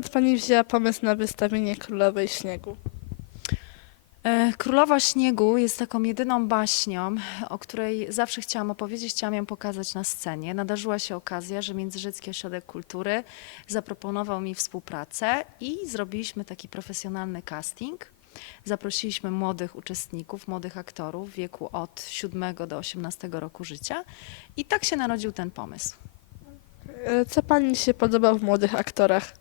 Skąd pani wzięła pomysł na wystawienie Królowej Śniegu? E, Królowa Śniegu jest taką jedyną baśnią, o której zawsze chciałam opowiedzieć, chciałam ją pokazać na scenie. Nadarzyła się okazja, że Międzyrzecki Ośrodek Kultury zaproponował mi współpracę i zrobiliśmy taki profesjonalny casting. Zaprosiliśmy młodych uczestników, młodych aktorów w wieku od 7 do 18 roku życia i tak się narodził ten pomysł. E, Co pani się podoba w młodych aktorach?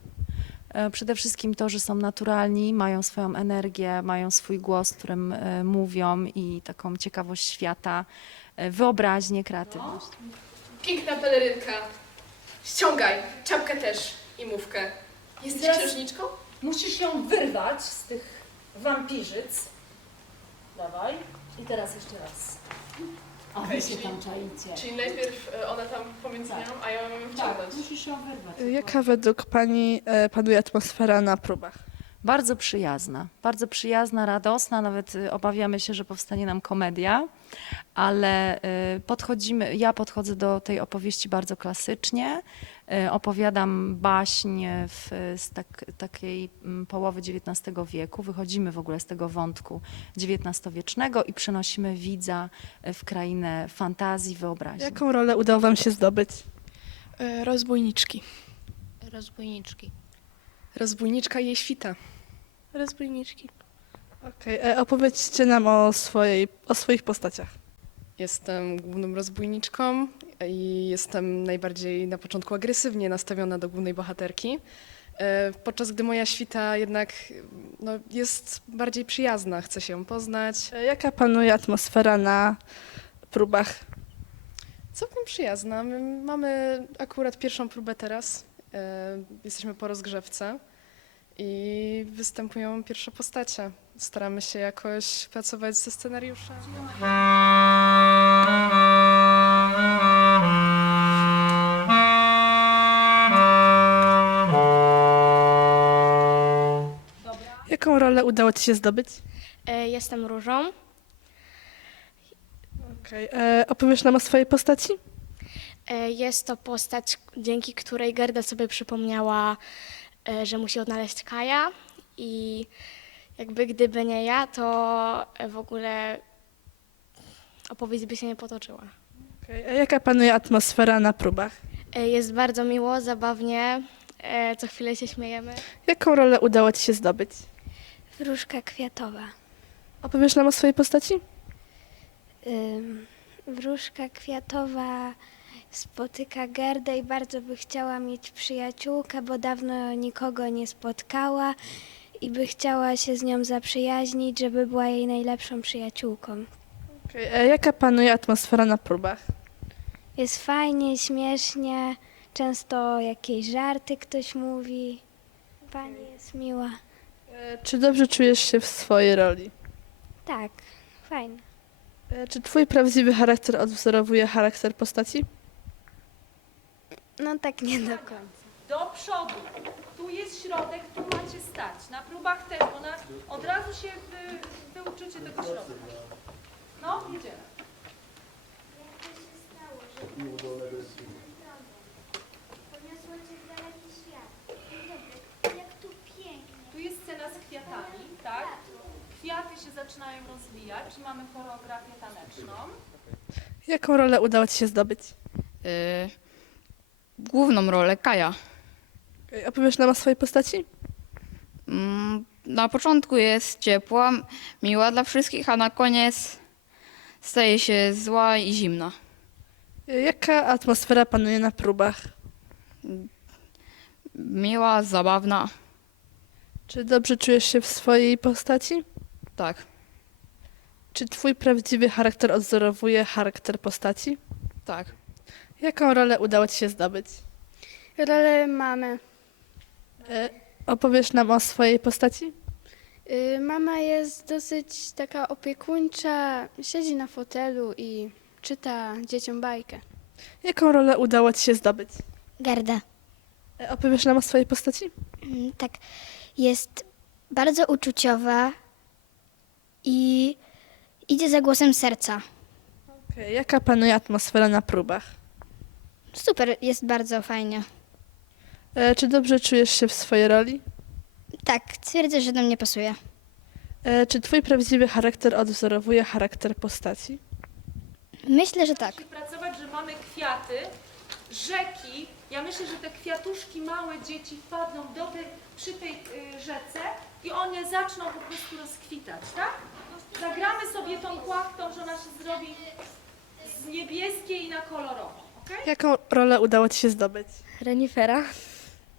E, Przede wszystkim to, że są naturalni, mają swoją energię, mają swój głos, którym e, mówią i taką ciekawość świata, e, wyobraźnię, kreatywność. Piękna pelerynka. Ściągaj, czapkę też i mówkę. Jesteś Teraz- księżniczką? Musisz ją wyrwać z tych wampirzyc. Dawaj. I teraz jeszcze raz. A wy się czyli- tam czaicie. Czyli najpierw e, ona tam pomiędzy Tak. nią, a ja mam ją Tak, wciągnąć. musisz ją wyrwać. E, Jaka według pani e, panuje atmosfera na próbach? Bardzo przyjazna, bardzo przyjazna, radosna, nawet y, obawiamy się, że powstanie nam komedia, ale y, podchodzimy, ja podchodzę do tej opowieści bardzo klasycznie, opowiadam baśń w, z tak, takiej mm, połowy XIX wieku, wychodzimy w ogóle z tego wątku XIX-wiecznego i przenosimy widza y, w krainę fantazji, wyobraźni. Jaką rolę udało wam się zdobyć? E, Rozbójniczki. Rozbójniczki. Rozbójniczka i jej świta. Rozbójniczki. Okej, e, opowiedzcie nam o, swojej, o swoich postaciach. Jestem główną rozbójniczką i jestem najbardziej na początku agresywnie nastawiona do głównej bohaterki, e, podczas gdy moja świta jednak no, jest bardziej przyjazna, chce się ją poznać. E, Jaka panuje atmosfera na próbach? Całkiem przyjazna. My mamy akurat pierwszą próbę teraz. e, Jesteśmy po rozgrzewce i występują pierwsze postacie. Staramy się jakoś pracować ze scenariuszem. Jaką rolę udało ci się zdobyć? E, jestem Różą. Okej, e, opowiesz nam o swojej postaci? E, jest to postać, dzięki której Gerda sobie przypomniała, e, że musi odnaleźć Kaja i jakby gdyby nie ja, to w ogóle opowieść by się nie potoczyła. Okej, e, Jaka panuje atmosfera na próbach? E, jest bardzo miło, zabawnie, e, co chwilę się śmiejemy. Jaką rolę udało ci się zdobyć? Wróżka kwiatowa. Opowiesz nam o swojej postaci? Ym, Wróżka kwiatowa spotyka Gerdę i bardzo by chciała mieć przyjaciółkę, bo dawno nikogo nie spotkała i by chciała się z nią zaprzyjaźnić, żeby była jej najlepszą przyjaciółką. Okej, e, Jaka panuje atmosfera na próbach? Jest fajnie, śmiesznie, często jakieś żarty ktoś mówi. Pani jest miła. E, Czy dobrze czujesz się w swojej roli? Tak, fajnie. E, Czy twój prawdziwy charakter odwzorowuje charakter postaci? No tak nie do końca. Do przodu. Tu jest środek, tu macie stać. Na próbach też, ona od razu się wy, wyuczycie tego środka. No, jedziemy. Poniosło cię w daleki świat. Jak tu pięknie. Tu jest tak? Kwiaty się zaczynają rozwijać, czyli mamy choreografię taneczną. Jaką rolę udało ci się zdobyć? y, główną rolę Kaja. Okej, Opowiesz nam o swojej postaci? Mm, Na początku jest ciepła, miła dla wszystkich, a na koniec staje się zła i zimna. E, Jaka atmosfera panuje na próbach? Miła, zabawna, Czy dobrze czujesz się w swojej postaci? tak. Czy twój prawdziwy charakter odwzorowuje charakter postaci? Tak. Jaką rolę udało ci się zdobyć? Rolę mamy. E, Opowiesz nam o swojej postaci? Y, Mama jest dosyć taka opiekuńcza, siedzi na fotelu i czyta dzieciom bajkę. Jaką rolę udało ci się zdobyć? Gerda. E, Opowiesz nam o swojej postaci? Mm, Tak, jest bardzo uczuciowa i idzie za głosem serca. Okej, Jaka panuje atmosfera na próbach? Super, jest bardzo fajnie. E, czy dobrze czujesz się w swojej roli? Tak, twierdzę, że do mnie pasuje. E, czy twój prawdziwy charakter odwzorowuje charakter postaci? Myślę, że tak. Musi pracować, że mamy kwiaty, rzeki. Ja myślę, że te kwiatuszki małe dzieci wpadną do tej, przy tej y, rzece i one zaczną po prostu rozkwitać, tak? Zagramy sobie tą płachtą, że ona się zrobi z niebieskiej na kolorową, okej? Jaką rolę udało ci się zdobyć? Renifera.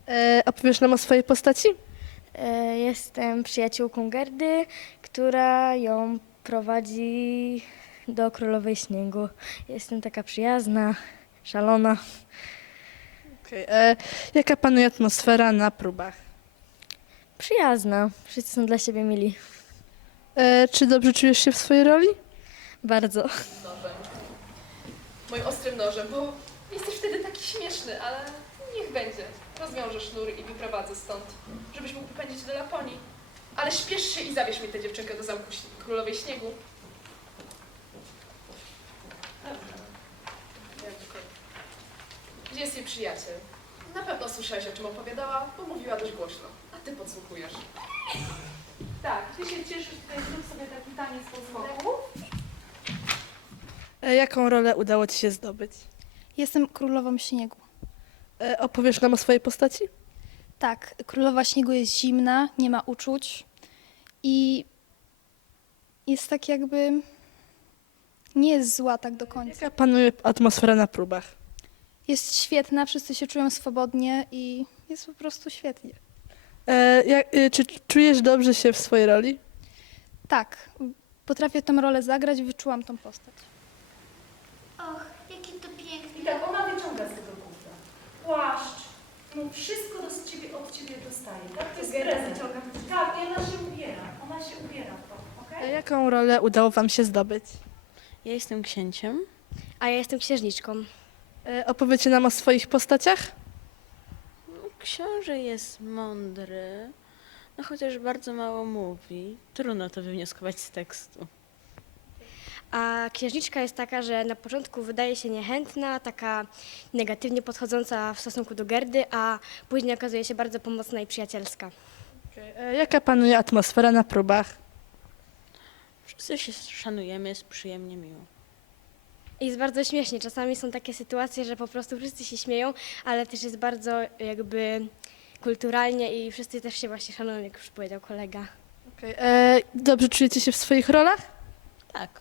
E, opowiesz nam o swojej postaci? E, Jestem przyjaciółką Gerdy, która ją prowadzi do Królowej Śniegu. Jestem taka przyjazna, szalona. Okej, E, jaka panuje atmosfera na próbach? Przyjazna. Wszyscy są dla siebie mili. E, czy dobrze czujesz się w swojej roli? Bardzo. Nożem. Moim ostrym nożem, bo jesteś wtedy taki śmieszny, ale niech będzie. Rozwiążę sznur i wyprowadzę stąd, żebyś mógł popędzić do Laponii. Ale śpiesz się i zabierz mi tę dziewczynkę do zamku Królowej Śniegu. Gdzie jest jej przyjaciel? Na pewno słyszałeś, o czym opowiadała, bo mówiła dość głośno. A ty podsłuchujesz. Tak, ty się cieszysz, tutaj zrób sobie taki taniec po boku. E, jaką rolę udało ci się zdobyć? Jestem królową śniegu. E, opowiesz nam o swojej postaci? Tak, królowa śniegu jest zimna, nie ma uczuć i jest tak jakby. Nie jest zła tak do końca. Jaka panuje atmosfera na próbach? Jest świetna, wszyscy się czują swobodnie i jest po prostu świetnie. E, jak, e, czy czujesz dobrze się w swojej roli? Tak, potrafię tą rolę zagrać, wyczułam tą postać. Och, jakie to piękne. I tak ona wyciąga z tego kufra. Płaszcz. No wszystko do z ciebie, od ciebie dostaje, tak? To jest prezent. Tak, i ona się ubiera. Ona się ubiera w to, okej? jaką rolę udało wam się zdobyć? Ja jestem księciem. A ja jestem księżniczką. E, opowiecie nam o swoich postaciach? Książę jest mądry, no chociaż bardzo mało mówi. Trudno to wywnioskować z tekstu. A księżniczka jest taka, że na początku wydaje się niechętna, taka negatywnie podchodząca w stosunku do Gerdy, a później okazuje się bardzo pomocna i przyjacielska. E, jaka panuje atmosfera na próbach? Wszyscy się szanujemy, jest przyjemnie miło. I jest bardzo śmiesznie. Czasami są takie sytuacje, że po prostu wszyscy się śmieją, ale też jest bardzo jakby kulturalnie i wszyscy też się właśnie szanują, jak już powiedział kolega. Okej, E, dobrze czujecie się w swoich rolach? Tak.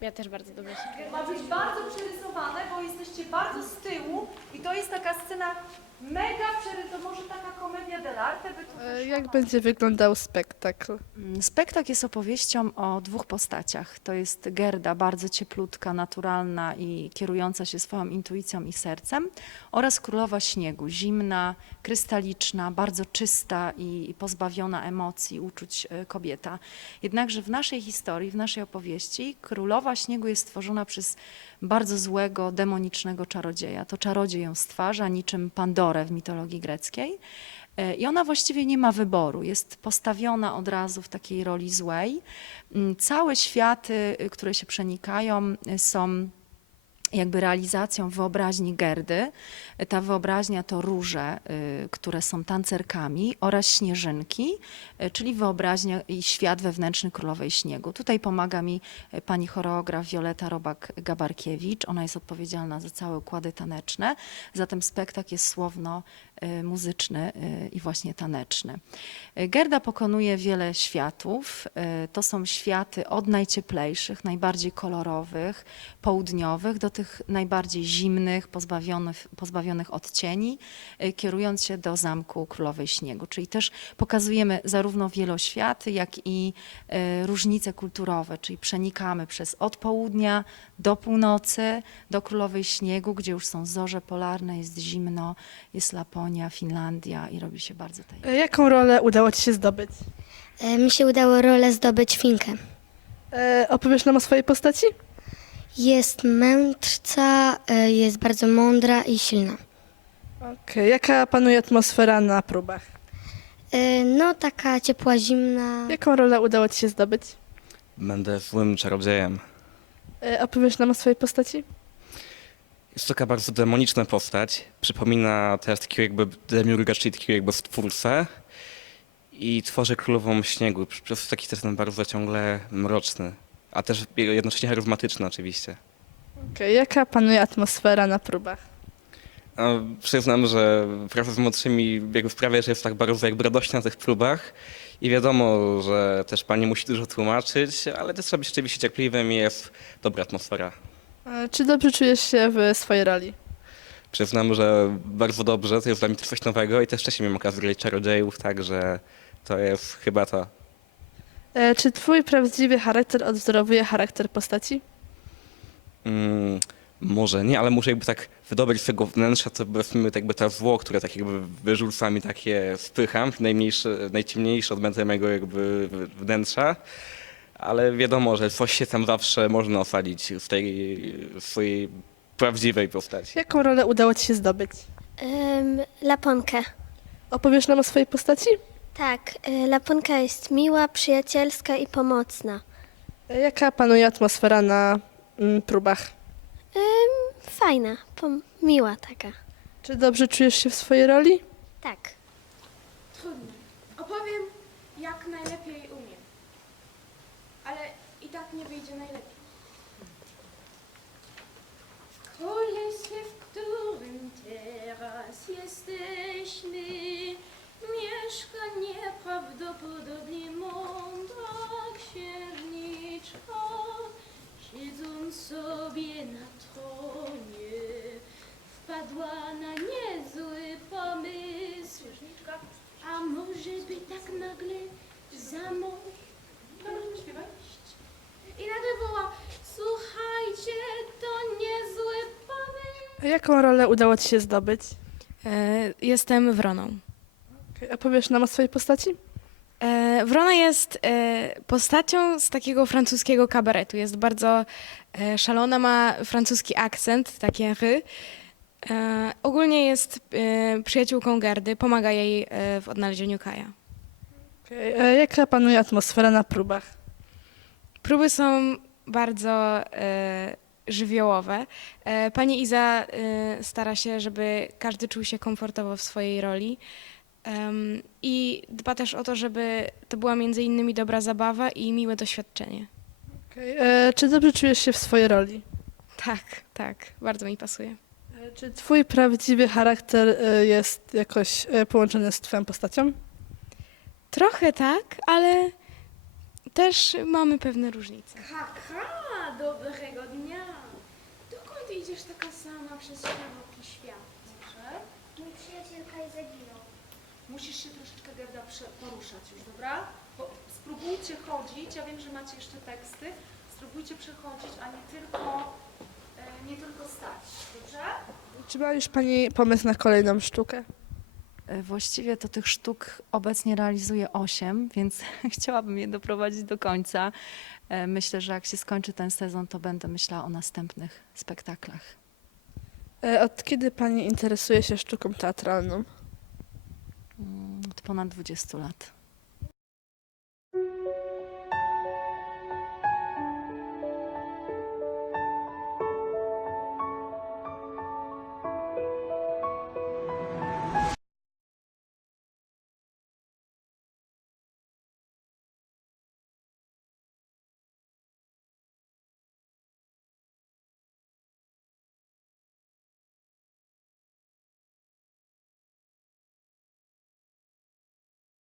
Ja też bardzo dobrze się czuję. Ma być bardzo przerysowane, bo jesteście bardzo z tyłu i to jest taka scena mega przerysowana, to może taka komedia dell'arte by tu E, wyszła. jak będzie wyglądał spektakl? Mm, Spektakl jest opowieścią o dwóch postaciach. To jest Gerda, bardzo cieplutka, naturalna i kierująca się swoją intuicją i sercem, oraz Królowa Śniegu, zimna, krystaliczna, bardzo czysta i i pozbawiona emocji, uczuć e, kobieta. Jednakże w naszej historii, w naszej opowieści, Królowa Śniegu jest stworzona przez bardzo złego, demonicznego czarodzieja. To czarodziej ją stwarza, niczym W mitologii greckiej. E, I ona właściwie nie ma wyboru, jest postawiona od razu w takiej roli złej. Mm, Całe światy, y, które się przenikają, y, są jakby realizacją wyobraźni Gerdy. Ta wyobraźnia to róże, y, które są tancerkami oraz śnieżynki, y, czyli wyobraźnia i świat wewnętrzny Królowej Śniegu. Tutaj pomaga mi y, pani choreograf Wioleta Robak-Gabarkiewicz. Ona jest odpowiedzialna za całe układy taneczne. Zatem spektakl jest słowno muzyczny y, i właśnie taneczny. Y, Gerda pokonuje wiele światów. To są światy od najcieplejszych, najbardziej kolorowych, południowych, do tych najbardziej zimnych, pozbawionych, pozbawionych odcieni, kierując się do Zamku Królowej Śniegu. Czyli też pokazujemy zarówno wieloświaty, jak i różnice kulturowe, czyli przenikamy przez od południa do północy, do Królowej Śniegu, gdzie już są zorze polarne, jest zimno, jest Laponia, Finlandia i robi się bardzo tajemniczo. E, jaką rolę udało ci się zdobyć? E, Mi się udało rolę zdobyć Finkę. E, opowiesz nam o swojej postaci? Jest mędrca, e, jest bardzo mądra i silna. Okej, jaka panuje atmosfera na próbach? E, No, taka ciepła, zimna. Jaką rolę udało ci się zdobyć? Będę złym czarodziejem. E, opowiesz nam o swojej postaci? Jest to taka bardzo demoniczna postać. Przypomina teraz takiego jakby demiurga, czyli takiego jakby stwórcę. I tworzy królową śniegu. Przez przez taki też ten bardzo ciągle mroczny, a też jednocześnie charyzmatyczny oczywiście. Okej, Jaka panuje atmosfera na próbach? A Przyznam, że praca z młodszymi jakby sprawia, że jest tak bardzo jakby radośnie na tych próbach i wiadomo, że też pani musi dużo tłumaczyć, ale też trzeba być rzeczywiście cierpliwym i jest dobra atmosfera. E, Czy dobrze czujesz się w swojej roli? Przyznam, że bardzo dobrze, to jest dla mnie też coś nowego i też wcześniej miałem okazję grać czarodziejów, także to jest chyba to. E, Czy twój prawdziwy charakter odwzorowuje charakter postaci? Mm, może nie, ale muszę jakby tak wydobyć z tego wnętrza, to powiedzmy tak jakby to zło, które tak jakby wyrzucam i takie spycham, najmniejsze, najciemniejsze odmęty mojego jakby wnętrza. Ale wiadomo, że coś się tam zawsze można osadzić z tej swojej prawdziwej postaci. Jaką rolę udało ci się zdobyć? Ym, Laponkę. Opowiesz nam o swojej postaci? Tak, y, Laponka jest miła, przyjacielska i pomocna. E, Jaka panuje atmosfera na mm, próbach? Ym, fajna, pom- miła taka. Czy dobrze czujesz się w swojej roli? Tak. Trudne. Opowiem, jak najlepiej umiem. Ale i tak nie wyjdzie najlepiej. W królestwie, w którym teraz jesteśmy, mieszka nieprawdopodobnie mądra księżniczka. Siedząc sobie na tronie, wpadła na niezły pomysł. A może by tak nagle za mąż? I nagle woła, słuchajcie, to niezły pomysł. A Jaką rolę udało ci się zdobyć? E, Jestem Wroną. Okej, Opowiesz nam o swojej postaci? E, Wrona jest e, postacią z takiego francuskiego kabaretu. Jest bardzo e, szalona, ma francuski akcent, takie ry. E, Ogólnie jest e, przyjaciółką Gerdy, pomaga jej e, w odnalezieniu Kaja. Okej, e, Jaka panuje atmosfera na próbach? Próby są bardzo e, żywiołowe. E, pani Iza e, stara się, żeby każdy czuł się komfortowo w swojej roli. Em, I dba też o to, żeby to była między innymi dobra zabawa i miłe doświadczenie. Okej, e, Czy dobrze czujesz się w swojej roli? Tak, tak, bardzo mi pasuje. E, Czy twój prawdziwy charakter e, jest jakoś e, połączony z twoją postacią? Trochę tak, ale też mamy pewne różnice. Haha, dobrego dnia. Dokąd idziesz taka sama przez szeroki świat? Mój przyjacielka zaginął. Musisz się troszeczkę, Gerda, poruszać już, dobra? Bo spróbujcie chodzić, ja wiem, że macie jeszcze teksty, spróbujcie przechodzić, a nie tylko, e, nie tylko stać, dobrze? Czy ma już pani pomysł na kolejną sztukę? E, Właściwie to tych sztuk obecnie realizuję osiem, więc chciałabym je doprowadzić do końca. E, Myślę, że jak się skończy ten sezon, to będę myślała o następnych spektaklach. E, Od kiedy pani interesuje się sztuką teatralną? Od ponad 20 lat.